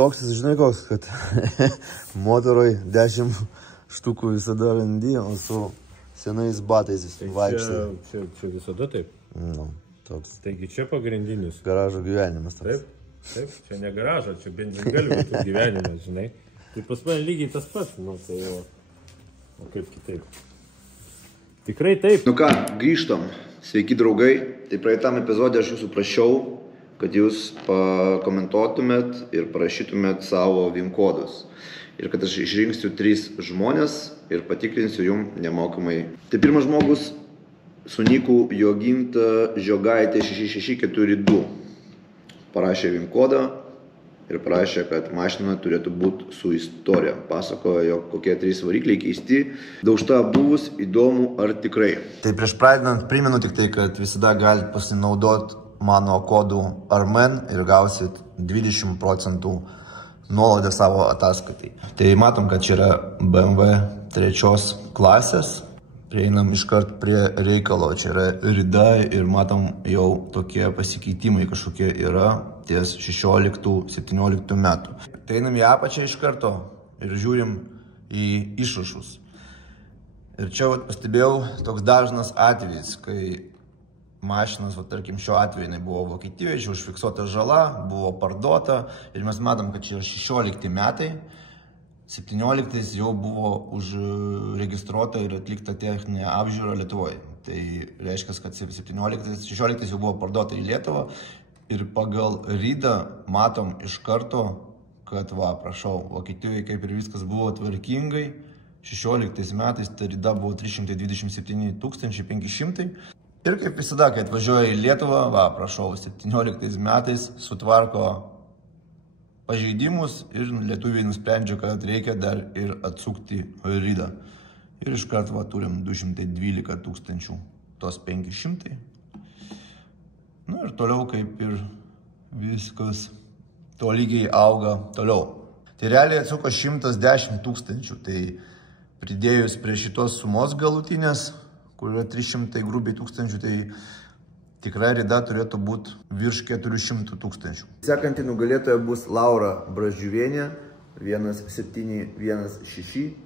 paradoksas, žinai koks, kad motoroj 10 štukų visada randi, o su senais batais vaikštai. Čia visada taip? Nu, toks. Taigi čia pagrindinis. Garažo gyvenimas. Taip, čia ne garažo, čia benzingalvių gyvenimas, žinai. Tai pas mane lygiai tas pats, nu tai jau, o kaip kitaip. Tikrai taip. Nu ką, grįžtam. Sveiki draugai. Tai praeitam epizodė aš jūsų prašiau, kad jūs pakomentuotumėt ir parašytumėt savo VIN kodus. Ir kad aš išrinksiu 3 žmonės ir patikrinsiu jum nemokamai. Tai pirmas žmogus su niku Joginta Žiogaitė 6642 parašė VIN kodą ir parašė, kad mašina turėtų būti su istorija. Pasakojo, jog kokie 3 varikliai keisti, daužta buvus, įdomu ar tikrai. Tai prieš pradedant primenu tik tai, kad visada galite pasinaudoti mano kodų ARMEN ir gausit 20% nuolaidą savo ataskaitai. Tai matom, kad čia yra BMW 3 klasės. Prieinam iškart prie reikalo. Čia yra rida ir matom jau tokie pasikeitimai kažkokie yra ties 16-17 metų. Tai einam į apačią iš karto ir žiūrim į išrašus. Ir čia pastebėjau toks dažnas atvejis, kai mašinas, tarkim šiuo atveju buvo Vokietijoje, čia užfiksuota žala, buvo parduota ir mes matom, kad čia yra 16 metai. 17 jau buvo užregistruota ir atlikta techninė apžiūra Lietuvoje. Tai reiškia, kad 16 jau buvo parduota į Lietuvą ir pagal ridą matom iš karto, kad prašau, Vokietijoje kaip ir viskas buvo tvarkingai. 16 metais ta rida buvo 327 500. Ir kaip visada, kai atvažiuoja į Lietuvą, prašau, 17 metais sutvarko pažeidimus ir lietuviai nusprendžia, kad reikia dar ir atsukti ridą. Ir iškart turim 212 000 tos 500. Nu ir toliau kaip ir viskas tolygiai auga toliau. Tai realiai atsuko 110 000. Tai pridėjus prie šitos sumos galutinės, kur yra 300 grubiai tūkstančių, tai tikrai rida turėtų būti virš 400 000. Sekantį nugalėtoja bus Laura Bražiuvienė 1716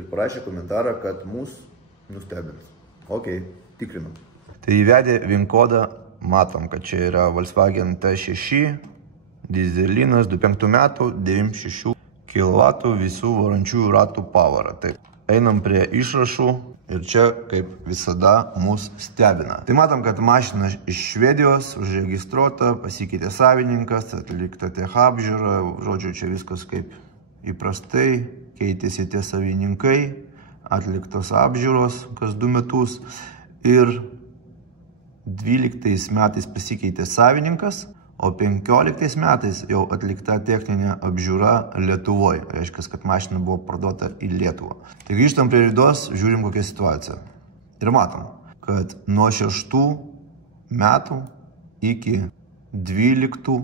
ir parašė komentarą, kad mus nustebins. Ok, tikrinam. Tai įvedė VIN kodą, matom, kad čia yra Volkswagen T6, dizelinas 25 metų, 96 kW visų varančiųjų ratų pavarą. Taip, einam prie išrašų. Ir čia, kaip visada, mus stebina. Tai matom, kad mašina iš Švedijos užregistruota, pasikeitė savininkas, atlikta tech apžiūra, žodžiu, čia viskas kaip įprastai, keitėsi tie savininkai, atliktos apžiūros kas 2 metus ir 12 metais pasikeitė savininkas, o 15 metais jau atlikta techninė apžiūra Lietuvoje. Reiškia, kad mašina buvo parduota į Lietuvą. Tai grįžtam prie ridos, žiūrim kokią situaciją. Ir matom, kad nuo 6 metų iki 12,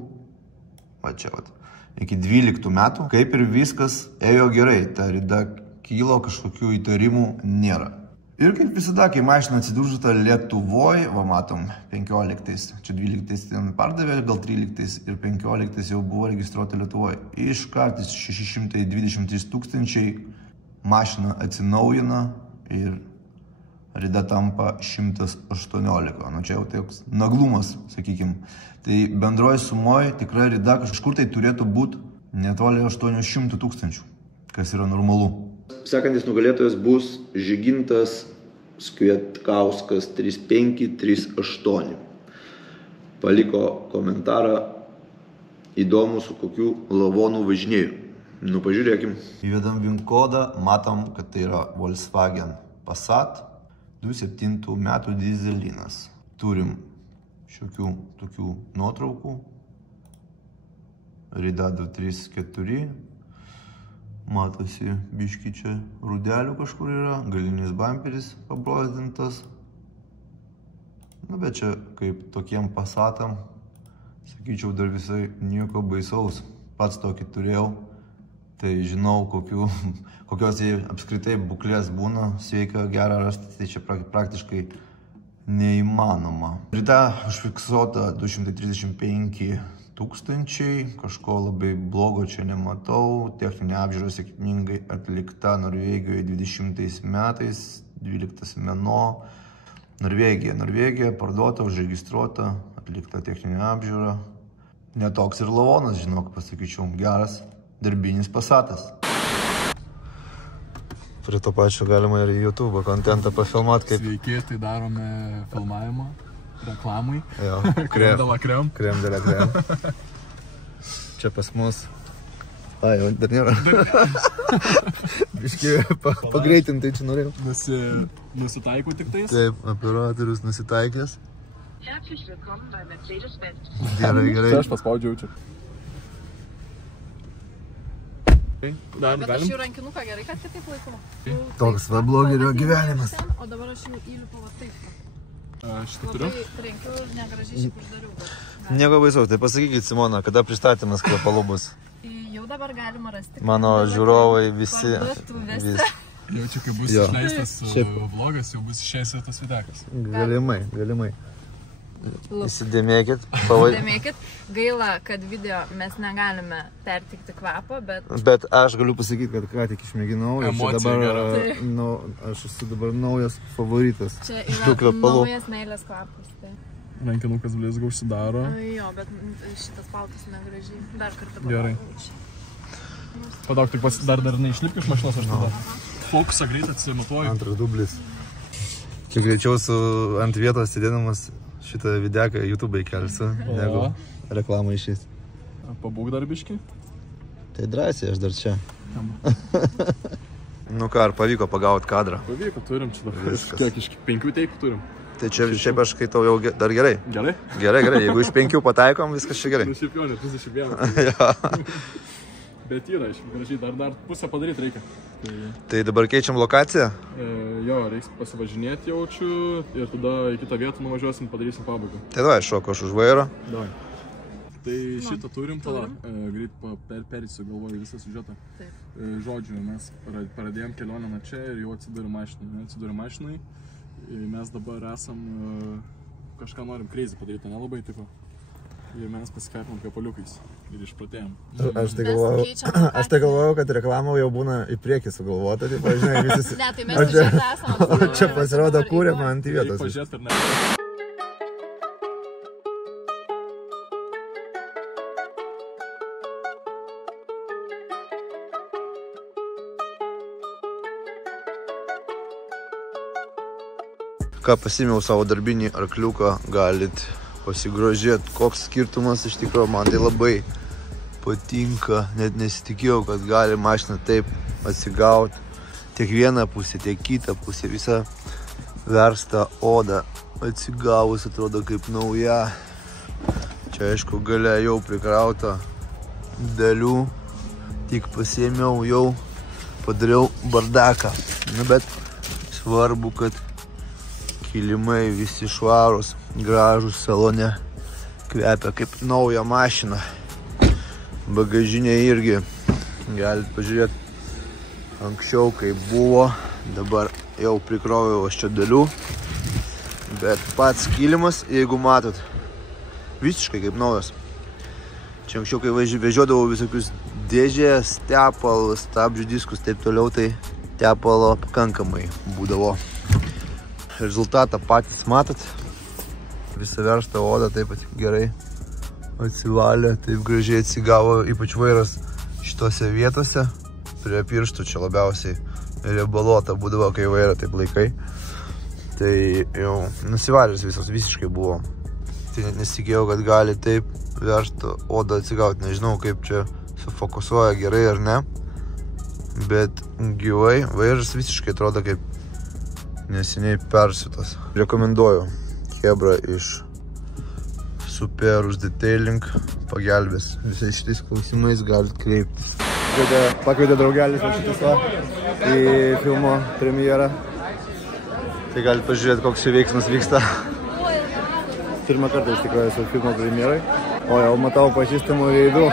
iki 12 metų, kaip ir viskas ėjo gerai. Ta rida kilo, kažkokių įtarimų nėra. Ir kaip visada, kai mašina atsidūžta Lietuvoje, matom, 15, čia 12 ten pardavė, gal 13 ir 15 jau buvo registruota Lietuvoje. Iškart 623 000 mašina atsinaujina ir rida tampa 118. Nu čia jau toks naglumas, sakykim. Tai bendroji sumoje tikrai rida kažkur tai turėtų būti netoli 800 000, kas yra normalu. Sekantis nugalėtojas bus Žygintas Skvietkauskas 3538. Paliko komentarą įdomu, su kokiu lavonu važinėjau. Nu, pažiūrėkim. Įvedam VIN kodą, matom, kad tai yra Volkswagen Passat 27 metų dizelinas. Turim šiokių tokių nuotraukų. Rida 234. Matosi biški čia rudelių kažkur yra, galinis bamperis pabrozdintas. Nu, bet čia kaip tokiem Passatam, sakyčiau, dar visai nieko baisaus. Pats tokį turėjau, tai žinau, kokios jie apskritai būklės būna, sveika, gerą rasti, tai čia praktiškai neįmanoma. Rida užfiksuota 235 tūkstančiai, kažko labai blogo čia nematau, techninė apžiūra sėkmingai atlikta Norvegijoje 20 metais, 12 mėnuo. Norvegija, parduota, užregistruota, atlikta techninė apžiūra. Netoks ir lavonas, žinok, pasakyčiau, geras darbinis Passatas. Prie to pačio galima ir YouTube kontentą pafilmuoti kaip... Sveiki, tai darome filmavimą, reklamai. Jo, krem de la krem. Čia pas mus. Ai, jau dar nėra. Biški pagreitintai čia norėjau. Nusitaikau tik tais. Taip, operatorius nusitaikęs. Herzlich willkommen bei Mercedes-Benz. Gerai. Aš paspaudžiau čia. Bet aš jau rankinuką gerai, kad kitaip laikau. Toks va blogerio gyvenimas. O dabar aš jau įlipu va taip. Šitą turiu? Labai trenkiu ir negražiai šiaip uždariau. Nieko baisaus, tai pasakykit, Simona, kada pristatymas kvepalų bus? Jau dabar galima rasti. Mano žiūrovai visi... Jau čia, kai bus išleistas vlogas, jau bus išėjęs ir tas videkas. Galimai. Įsidėmėkit. Gaila, kad video mes negalime pertikti kvapą, bet... Bet aš galiu pasakyti, kad ką tik išmėginau. Emocija gera. Aš esu dabar naujas favoritas. Čia yra naujas meilės kvapas. Rankinukas blizga užsidaro. Jo, bet šitas paltas negražiai. Dar kartą gerai. Padauk, tik dar neišlipk iš mašinos aš tada. Fokusą greit atsimatuoju. Antras dublis. Čia greičiau su ant vietos sėdėdamas šitą videką YouTube įkelsiu, negu reklamą išės. Pabūk dar biškį? Tai drąsiai, aš dar čia. Nu ką, ar pavyko pagauti kadrą? Pavyko, turim čia dabar. Kiek iš 5 teikų turim? Tai čia šiaip aš skaitau jau dar gerai. Gerai? Gerai, jeigu iš 5 pataikom, viskas čia gerai. Nu šiaip jau, ne 31. Bet yra, iš gražiai, dar pusę padaryti reikia. Tai dabar keičiam lokaciją? Jo, reiks pasivažinėti jaučiu ir tada į kitą vietą nuvažiuosim, padarysim pabaigą. Tai davai, šoku aš už vairo. Davai. Tai šitą turim, tada greit perėsiu galvoju visą siužetą. Žodžiu, mes pradėjom kelionę nuo čia ir jau atsidūrėm mašinai. Mes dabar esam, kažką norim crazy padaryti, nelabai tipo. Ir mes pasikapėm kvepaliukais ir išpratėjom. Aš tai galvojau, kad reklamą jau būna į priekį sugalvota, tai pažinai, visi... Ne, tai mes čia esame. O čia pasirodo kūrėm ant vietos. Reikia pažiūrėti ar ne. Ką pasimiau savo darbinį arkliuką, galit pasigrožėti, koks skirtumas iš tikrųjų, man tai labai patinka, net nesitikėjau, kad gali mašina taip atsigauti, tiek vieną pusę, tiek kitą pusę, visą verstą odą atsigavus atrodo kaip nauja. Čia aišku gale jau prikrauta dalių, tik pasiėmiau jau padariau bardaką, bet svarbu, kad kilimai visi švarūs, gražūs, salone kvepia kaip nauja mašina. Bagažinė irgi, galit pažiūrėti anksčiau kaip buvo, dabar jau prikroviau aš čia dalių, bet pats kilimas, jeigu matot, visiškai kaip naujas. Čia anksčiau, kai vežiodavau visokius dėžės, tepalą, stabdžių diskus, taip toliau, tai tepalo pakankamai būdavo. Rezultatą patys matot, visą verštą odą taip pat gerai atsivalė, taip gražiai atsigavo, ypač vairas šitose vietose, prie pirštų čia labiausiai riebaluota būdavo, kai vairą taip laikai. Tai jau nusivalęs visas visiškai buvo. Tai net nesitikėjau, kad gali taip verštą odą atsigauti, nežinau kaip čia sufokusuoja gerai ar ne, bet gyvai vairas visiškai atrodo kaip neseniai persiutas. Rekomenduoju. Chebra iš Superus Detailing pagelbės. Visais šitais klausimais galit kreiptis. Pakvietė draugelis šitas į filmo premjerą. Tai galit pažiūrėti, koks čia veiksmas vyksta. Pirmą kartą iš tikrųjų esu filmo premjerai. O jau matau pažįstamų veidų.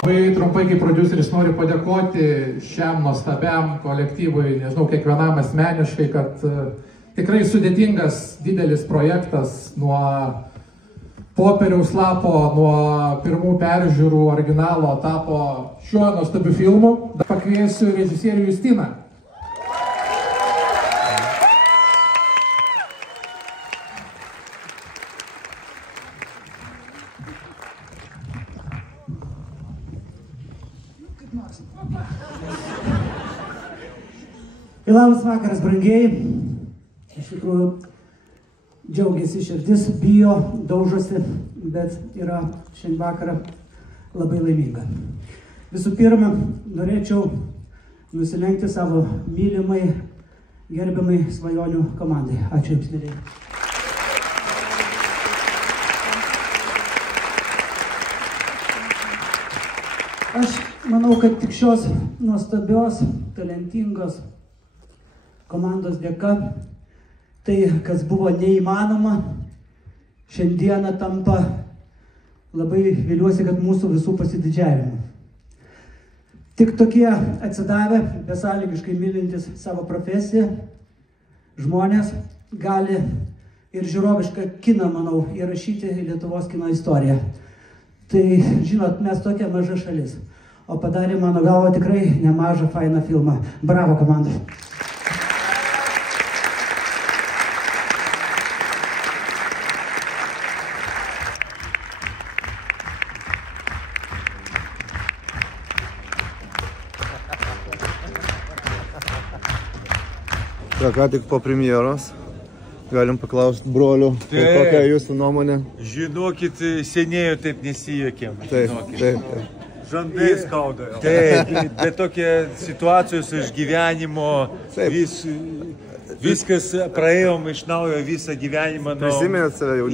Labai trumpai kaip prodiuseris noriu padėkoti šiam nuostabiam kolektyvui, nežinau, kiekvienam asmeniškai, kad tikrai sudėtingas didelis projektas nuo popieriaus lapo, nuo pirmų peržiūrų originalo tapo šiuo nuostabiu filmu. Pakviesiu režisierių Justiną. Labas vakaras, brangiai. Iš tikrųjų, džiaugiasi širdis, bijo, daužosi, bet yra šiandien vakarą labai laiminga. Visų pirma, norėčiau nusilenkti savo mylimai, gerbiamai svajonių komandai. Ačiū Jums, mėlyje. Aš manau, kad tik šios nuostabios, talentingos komandos dėka, tai, kas buvo neįmanoma, šiandieną tampa, labai viliuosi, kad mūsų visų pasididžiavimu. Tik tokie atsidavę, besąlygiškai mylintis savo profesiją, žmonės gali ir žiūrovišką kiną, manau, įrašyti į Lietuvos kino istoriją. Tai, žinot, mes tokia maža šalis, o padarė, mano galva, tikrai nemažą fainą filmą. Bravo, komanda! Ką tik po premjeros, galim paklausti brolių, kokia jūsų nuomonė? Žinokit, senėjo taip nesijuokėm. Taip. Žandai skauda. Taip, bet tokia situacijos išgyvenimo, viskas praėjom iš naujo visą gyvenimą nuo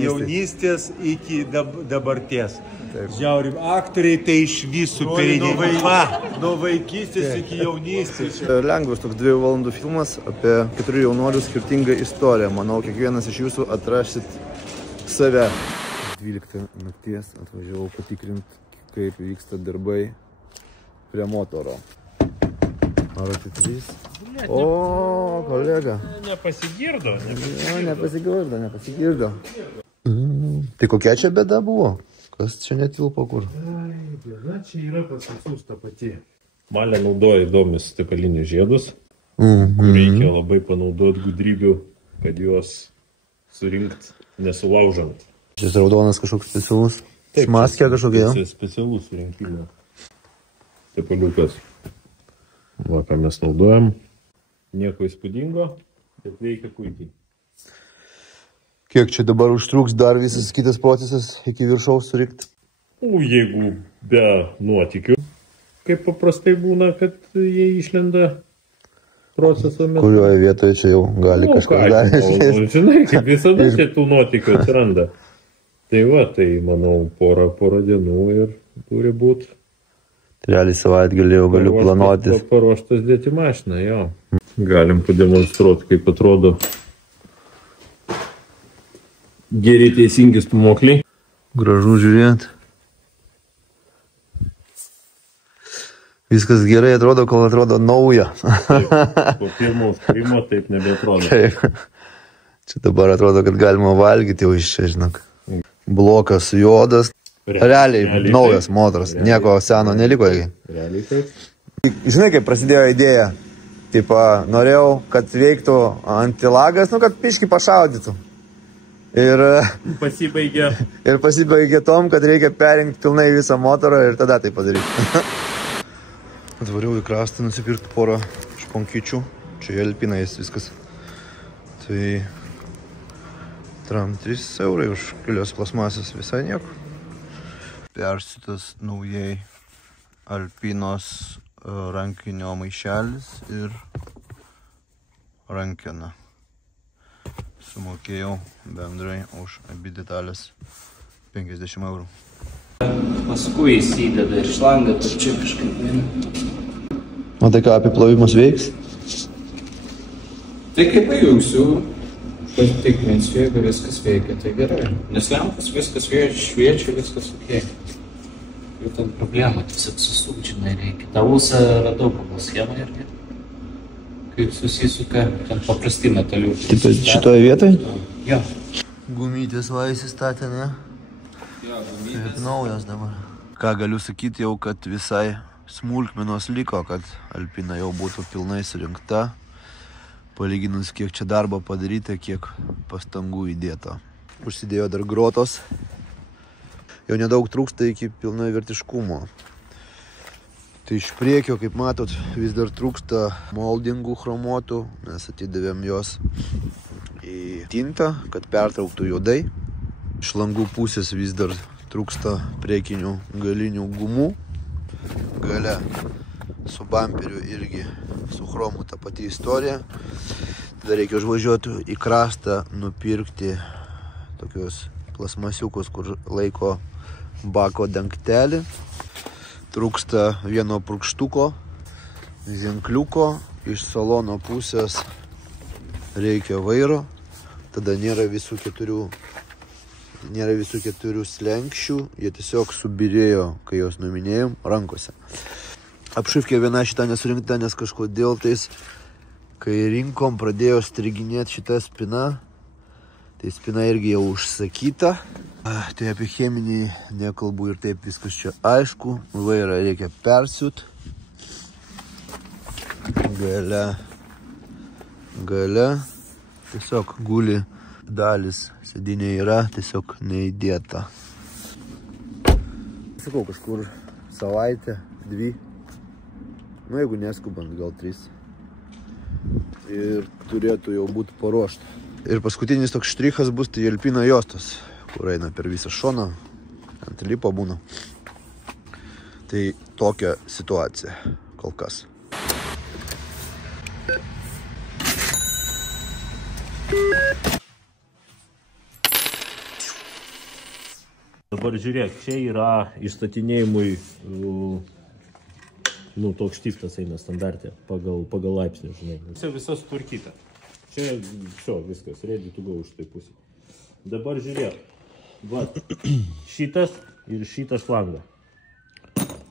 jaunystės iki dabarties. Žiauri, aktoriai tai iš visų perėdėjimą. Nuo vaikystės iki jaunystės. Lengvas toks 2 valandų filmas apie 4 jaunuolių skirtingą istoriją. Manau, kiekvienas iš jūsų atrasit save. 12 nakties atvažiavau patikrinti, kaip vyksta darbai prie motoro. Ar tai 3? O, kolega. Nepasigirdo. Nepasigirdo. Tai kokia čia bėda buvo? Kas čia netilpo kur? Na, čia yra pas visus ta pati. Malė naudoja įdomius stepalinius žiedus. Reikia labai panaudoti gudrybių, kad juos surinkt nesulaužant. Šis raudonas kažkoks specialus? Smaskė kažkokia? Specialus surinkimo stepaliukas. Va, ką mes naudojam. Nieko įspūdingo, bet veikia puikiai. Kiek čia dabar užtruks dar visas kitas procesas iki viršaus surinkti? Jeigu be nuotykių, kaip paprastai būna, kad jie išlenda proceso metu. Kurioje vietoje čia jau gali kažkas daryti? Žinai, kaip visada čia tų nuotykių atsiranda. Tai va, tai manau, porą dienų ir turi būti. Realiai savaitgalį jau galiu planuotis. Paruoštas dėti mašiną, jo. Galim pademonstruoti, kaip atrodo geri teisingi stūmokliai. Gražu žiūrėti. Viskas gerai atrodo, kol atrodo nauja. Taip, po pirmo užkūrimo taip nebeatrodo. Taip. Čia dabar atrodo, kad galima valgyti jau iš čia, žinok. Blokas juodas. Realiai naujas motoras. Nieko seno neliko. Realiai taip. Žinai, kaip prasidėjo idėja. Taip, norėjau, kad veiktų antilagas, kad piškį pašaudytų. Ir pasibaigė tom, kad reikia perinkti pilnai visą motorą ir tada tai padaryti. Atvariau į krastą nusipirkti porą šponkyčių. Čia Alpinais viskas. Tai 3 eurai už kelios plasmasės, visai nieko. Persitas naujai Alpinos rankinio maišelis ir rankena. Sumokėjau bendrai už abi detalės 50 eurų. Paskui įsideda ir šlangą, ir čia kažkaip viena. O tai ką, apiplovimas veiks? Tai kaip pajungsiu, patikrinsiu, jeigu viskas veikia, tai gerai. Nes lempas viskas šviečia, viskas ok. Būtent problema, tiesiog susukdžinai reikia. Ta ūsą radau pagal schemą irgi. Kaip susisuka, ten paprasti metaliukai. Šitoje vietoje? Jo. Gumytės va įsistatė, ne? Jo, gumytės. Kaip naujas dabar. Ką galiu sakyti jau, kad visai smulkmenos liko, kad Alpina jau būtų pilnai surinkta. Palyginus, kiek čia darbo padaryta, kiek pastangų įdėta. Užsidėjo dar grotos. Jau nedaug trūksta iki pilnai vertiškumo. Tai iš priekio, kaip matot, vis dar trūksta moldingų chromuotų, mes atidavėm jos į tintą, kad pertrauktų juodai. Iš langų pusės vis dar trūksta priekinių galinių gumų. Gale su bumperiu irgi su chromu ta pati istorija. Tada reikia užvažiuoti į krastą, nupirkti tokius plasmasiukus, kur laiko bako dangtelį. Trūksta vieno purkštuko, ženkliuko, iš salono pusės reikia vairo, tada nėra visų keturių slenkščių, jie tiesiog subirėjo, kai jos numinėjom, rankose. Apšifkė viena šita nesurinkta, nes kažkodėl tais, kai rinkom, pradėjo striginėti šitą spina, tai spina irgi jau užsakyta. Tai apie cheminį nekalbu ir taip viskas čia aišku. Vairą reikia persiūt. Gale. Tiesiog guli dalis. Sėdinė yra, tiesiog neįdėta. Sakau, kažkur savaitę, 2. Nu, jeigu neskubant, gal 3. Ir turėtų jau būti paruošta. Ir paskutinis toks štrichas bus, tai Alpina juostos, kur eina per visą šoną, ant lipo būna. Tai tokia situacija kol kas. Dabar žiūrėk, čia yra išstatinėjimui, toks štiftas eina standartė, pagal laipsnį, žinai. Visa sutvarkyta. Čia viskas, ready to go už tai pusė. Dabar žiūrėk, va, šitas ir šitas šlanga.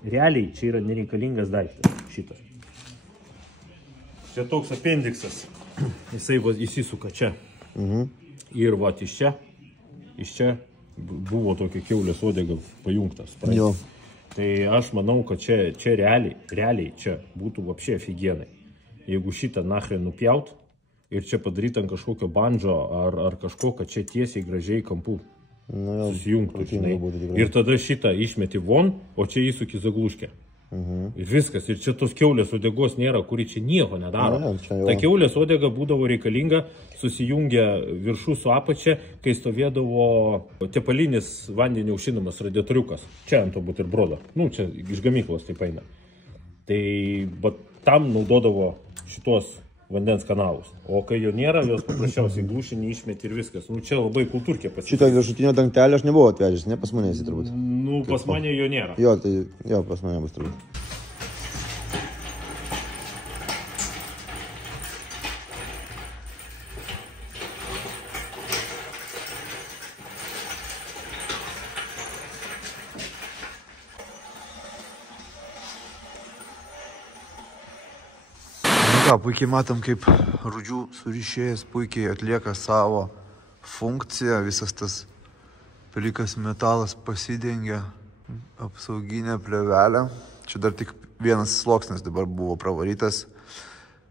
Realiai čia yra nereikalingas daiktas, šitas. Čia toks apendiksas, jisai įsisuka čia. Ir va, iš čia buvo tokia kiaulės uodega pajungtas. Tai aš manau, kad čia realiai čia būtų vapšė afigienai. Jeigu šitą nachrę nupjaut, ir čia padaryti ant kažkokio bandžo ar kažko, kad čia tiesiai gražiai kampų susijungtų, žinai. Ir tada šitą išmeti von, o čia įsuki zagluškę. Ir viskas. Ir čia tos kiaulės uodegos nėra, kuri čia nieko nedaro. Ta kiaulės uodega būdavo reikalinga, susijungia viršų su apačia, kai stovėdavo tepalinis vandenį aušinamas radiatoriukas. Čia ant to buterbrodo. Čia iš gamyklos taip eina. Tai tam naudodavo šitos vandens kanalus. O kai jo nėra, jos paprasčiausiai glušinį išmeti ir viskas. Čia labai kultūrkė pačiai. Šito viršutinio dangtelio aš nebuvau atvežęs, ne? Pas mane esi turbūt. Pas mane jo nėra. Jo, pas mane bus turbūt. Puikiai matom, kaip rūdžių surišėjas puikiai atlieka savo funkciją. Visas tas plikas metalas pasidengia apsauginę plėvelę. Čia dar tik vienas sluoksnis dabar buvo pravarytas.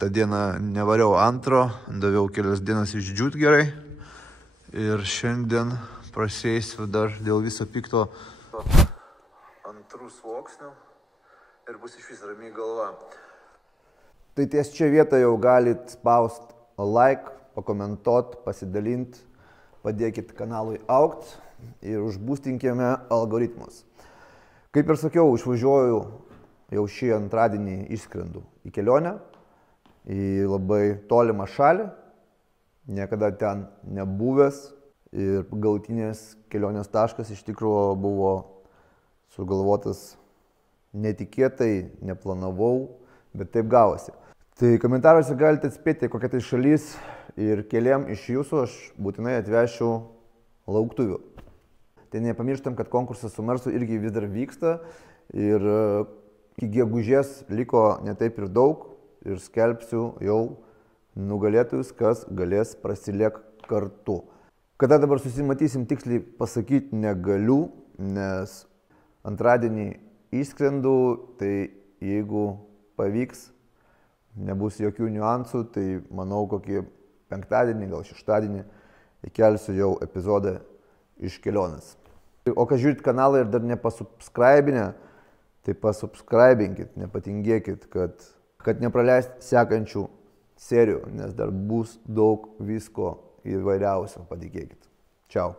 Ta diena nevariau antro, daviau kelias dienas išdžiūt gerai. Ir šiandien prasėsiu dar dėl viso pikto antrų sluoksnių ir bus iš vis ramiai galva. Tai ties čia vietą jau galit spaust like, pakomentuot, pasidalint, padėkit kanalui augt ir užbūstinkime algoritmus. Kaip ir sakiau, išvažiuoju jau šį antradienį išskrendu į kelionę, į labai tolimą šalį, niekada ten nebuvęs ir galutinės kelionės taškas iš tikrųjų buvo sugalvotas netikėtai, neplanavau, bet taip gavosi. Tai komentaruose galite atspėti, kokia tai šalis ir keliam iš jūsų aš būtinai atvešiu lauktuvių. Tai nepamirštam, kad konkursas su Marsu irgi vis dar vyksta ir iki gegužės liko netaip ir daug ir skelbsiu jau nugalėtojus, kas galės prasilėk kartu. Kada dabar susimatysim, tiksliai pasakyti negaliu, nes antradienį išskrendu, tai jeigu pavyks, nebus jokių niuansų, tai manau kokį penktadienį, gal šeštadienį įkelsiu jau epizodą iš kelionės. O kai žiūrit kanalą ir dar nepasubscribinę, tai pasubscribinkit, nepatingėkit, kad nepraleist sekančių serijų, nes dar bus daug visko įvairiausio, patikėkit. Čiau.